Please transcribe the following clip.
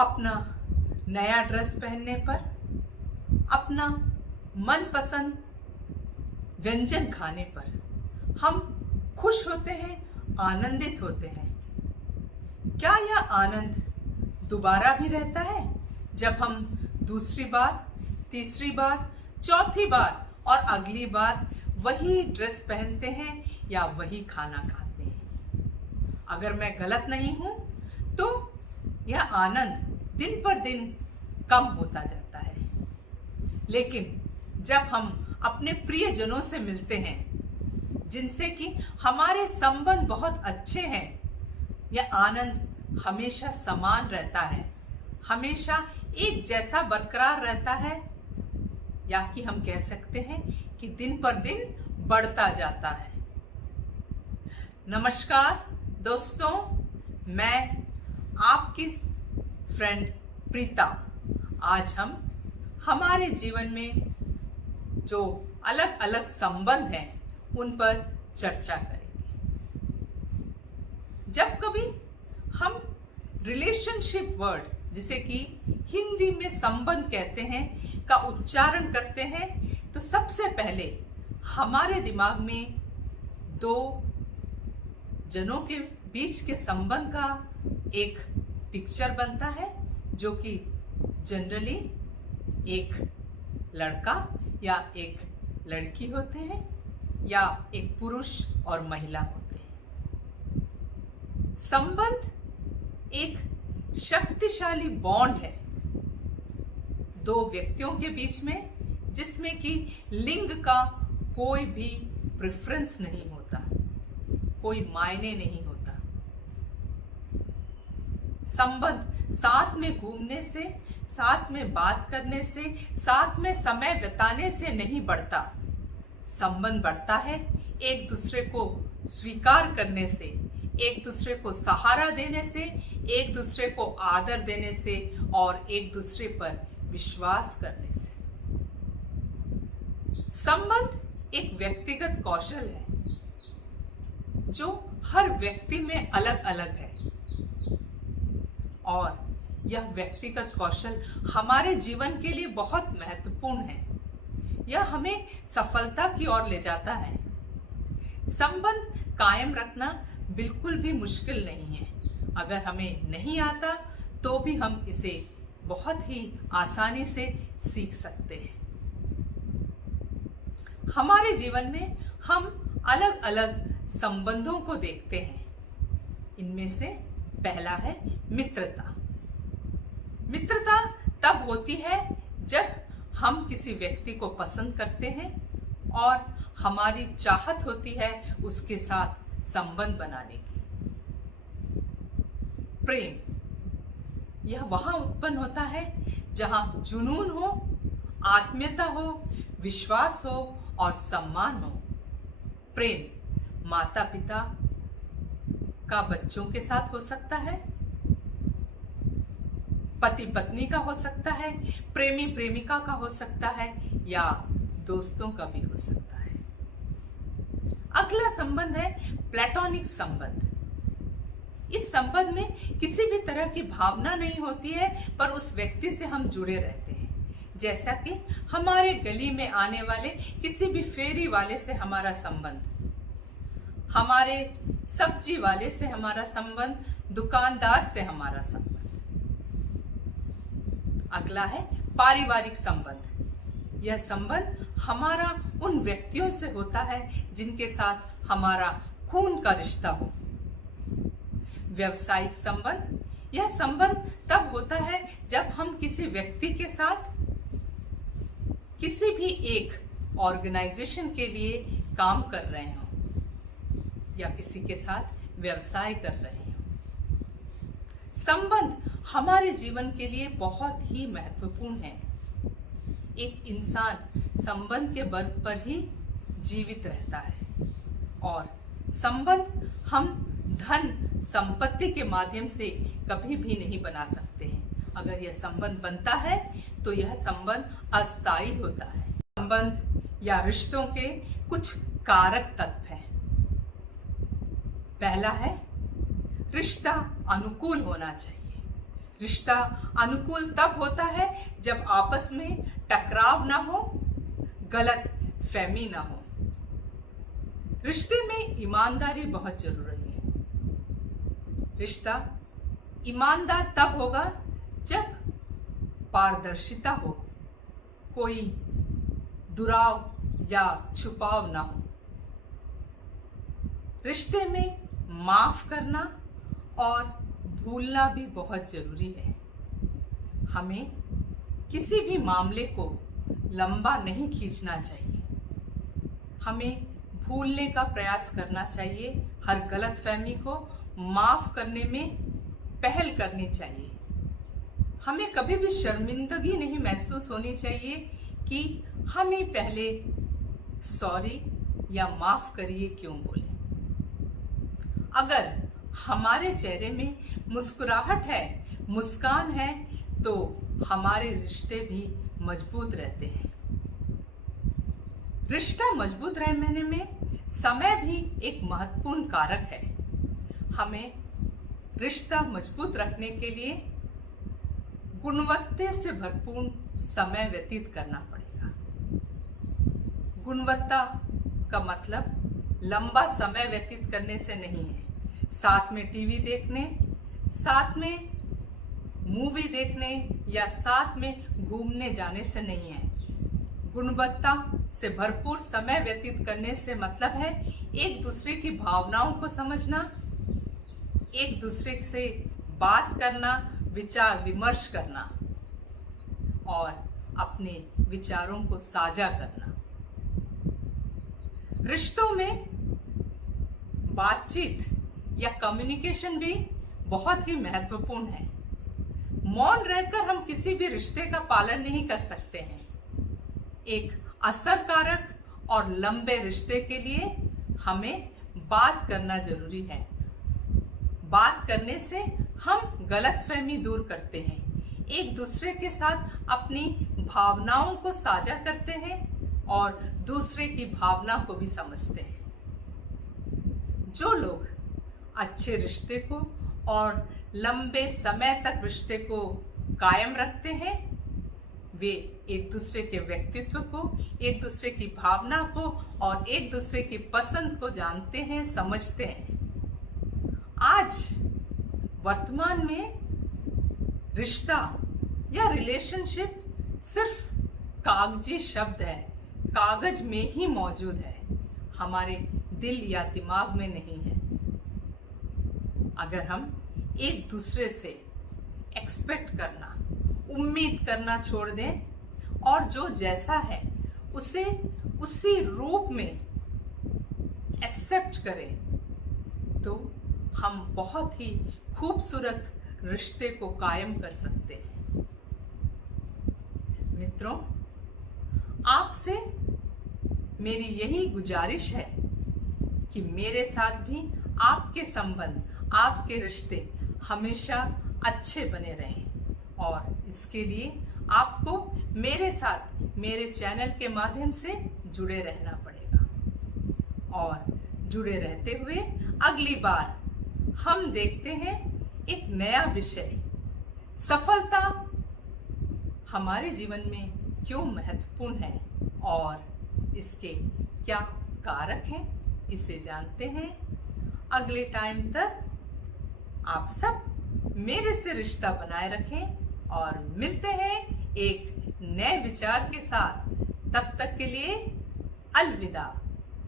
अपना नया ड्रेस पहनने पर, अपना मनपसंद व्यंजन खाने पर हम खुश होते हैं, आनंदित होते हैं। क्या यह आनंद दोबारा भी रहता है जब हम दूसरी बार, तीसरी बार, चौथी बार और अगली बार वही ड्रेस पहनते हैं या वही खाना खाते हैं? अगर मैं गलत नहीं हूं तो यह आनंद दिन पर दिन कम होता जाता है। लेकिन जब हम अपने प्रियजनों से मिलते हैं, जिनसे कि हमारे संबंध बहुत अच्छे हैं, यह आनंद हमेशा समान रहता है, हमेशा एक जैसा बरकरार रहता है, या कि हम कह सकते हैं कि दिन पर दिन बढ़ता जाता है। नमस्कार दोस्तों, मैं आपकी फ्रेंड प्रीता। आज हम हमारे जीवन में जो अलग अलग संबंध हैं उन पर चर्चा करेंगे। जब कभी हम रिलेशनशिप वर्ड, जिसे कि हिंदी में संबंध कहते हैं, का उच्चारण करते हैं तो सबसे पहले हमारे दिमाग में दो जनों के बीच के संबंध का एक पिक्चर बनता है, जो कि जनरली एक लड़का या एक लड़की होते हैं या एक पुरुष और महिला होते हैं। संबंध एक शक्तिशाली बॉन्ड है दो व्यक्तियों के बीच में, जिसमें कि लिंग का कोई भी प्रेफरेंस नहीं होता, कोई मायने नहीं होता। संबंध साथ में घूमने से, साथ में बात करने से, साथ में समय बिताने से नहीं बढ़ता। संबंध बढ़ता है एक दूसरे को स्वीकार करने से, एक दूसरे को सहारा देने से, एक दूसरे को आदर देने से और एक दूसरे पर विश्वास करने से। संबंध एक व्यक्तिगत कौशल है जो हर व्यक्ति में अलग अलग है, और यह व्यक्तिगत कौशल हमारे जीवन के लिए बहुत महत्वपूर्ण है। यह हमें सफलता की ओर ले जाता है। संबंध कायम रखना बिल्कुल भी मुश्किल नहीं है। अगर हमें नहीं आता तो भी हम इसे बहुत ही आसानी से सीख सकते हैं। हमारे जीवन में हम अलग अलग संबंधों को देखते हैं। इनमें से पहला है मित्रता। मित्रता तब होती है जब हम किसी व्यक्ति को पसंद करते हैं और हमारी चाहत होती है उसके साथ संबंध बनाने की। प्रेम, यह वहां उत्पन्न होता है जहां जुनून हो, आत्मीयता हो, विश्वास हो और सम्मान हो। प्रेम माता पिता का बच्चों के साथ हो सकता है, पति पत्नी का हो सकता है, प्रेमी प्रेमिका का हो सकता है, या दोस्तों का भी हो सकता है। अगला संबंध है प्लेटोनिक संबंध। इस संबंध में किसी भी तरह की भावना नहीं होती है, पर उस व्यक्ति से हम जुड़े रहते हैं। जैसा कि हमारे गली में आने वाले किसी भी फेरी वाले से हमारा संबंध, हमारे सब्जी वाले से हमारा संबंध, दुकानदार से हमारा संबंध। अगला है पारिवारिक संबंध। यह संबंध हमारा उन व्यक्तियों से होता है जिनके साथ हमारा खून का रिश्ता हो। व्यावसायिक संबंध, यह संबंध तब होता है जब हम किसी व्यक्ति के साथ किसी भी एक ऑर्गेनाइजेशन के लिए काम कर रहे हों या किसी के साथ व्यवसाय कर रहे हों। संबंध हमारे जीवन के लिए बहुत ही महत्वपूर्ण है। एक इंसान संबंध के बल पर ही जीवित रहता है, और संबंध हम धन संपत्ति के माध्यम से कभी भी नहीं बना सकते हैं। अगर यह संबंध बनता है तो यह संबंध अस्थायी होता है। संबंध या रिश्तों के कुछ कारक तत्व हैं। पहला है, रिश्ता अनुकूल होना चाहिए। रिश्ता अनुकूल तब होता है जब आपस में टकराव ना हो, गलत फहमी ना हो। रिश्ते में ईमानदारी बहुत जरूरी है। रिश्ता ईमानदार तब होगा जब पारदर्शिता हो, कोई दुराव या छुपाव ना हो। रिश्ते में माफ करना और भूलना भी बहुत जरूरी है। हमें किसी भी मामले को लंबा नहीं खींचना चाहिए। हमें भूलने का प्रयास करना चाहिए। हर गलतफहमी को माफ करने में पहल करनी चाहिए। हमें कभी भी शर्मिंदगी नहीं महसूस होनी चाहिए कि हम ही पहले सॉरी या माफ करिए क्यों बोले। अगर हमारे चेहरे में मुस्कुराहट है, मुस्कान है, तो हमारे रिश्ते भी मजबूत रहते हैं। रिश्ता मजबूत रहने में समय भी एक महत्वपूर्ण कारक है। हमें रिश्ता मजबूत रखने के लिए गुणवत्ता से भरपूर समय व्यतीत करना पड़ेगा। गुणवत्ता का मतलब लंबा समय व्यतीत करने से नहीं है। साथ में टीवी देखने, साथ में मूवी देखने या साथ में घूमने जाने से नहीं है। गुणवत्ता से भरपूर समय व्यतीत करने से मतलब है एक दूसरे की भावनाओं को समझना, एक दूसरे से बात करना, विचार विमर्श करना और अपने विचारों को साझा करना। रिश्तों में बातचीत या कम्युनिकेशन भी बहुत ही महत्वपूर्ण है। मौन रहकर हम किसी भी रिश्ते का पालन नहीं कर सकते हैं। एक असरकारक और लंबे रिश्ते के लिए हमें बात करना जरूरी है। बात करने से हम गलतफहमी दूर करते हैं, एक दूसरे के साथ अपनी भावनाओं को साझा करते हैं और दूसरे की भावना को भी समझते हैं। जो लोग अच्छे रिश्ते को और लंबे समय तक रिश्ते को कायम रखते हैं, वे एक दूसरे के व्यक्तित्व को, एक दूसरे की भावना को और एक दूसरे की पसंद को जानते हैं, समझते हैं। आज वर्तमान में रिश्ता या रिलेशनशिप सिर्फ कागजी शब्द है, कागज में ही मौजूद है, हमारे दिल या दिमाग में नहीं है। अगर हम एक दूसरे से एक्सपेक्ट करना, उम्मीद करना छोड़ दें और जो जैसा है उसे उसी रूप में एक्सेप्ट करें, तो हम बहुत ही खूबसूरत रिश्ते को कायम कर सकते हैं। मित्रों, आपसे मेरी यही गुजारिश है कि मेरे साथ भी आपके संबंध, आपके रिश्ते हमेशा अच्छे बने रहें और इसके लिए आपको मेरे साथ मेरे चैनल के माध्यम से जुड़े रहना पड़ेगा। और जुड़े रहते हुए अगली बार हम देखते हैं एक नया विषय, सफलता हमारे जीवन में क्यों महत्वपूर्ण है और इसके क्या कारक हैं, इसे जानते हैं। अगले टाइम तक आप सब मेरे से रिश्ता बनाए रखें और मिलते हैं एक नए विचार के साथ। तब तक के लिए अलविदा।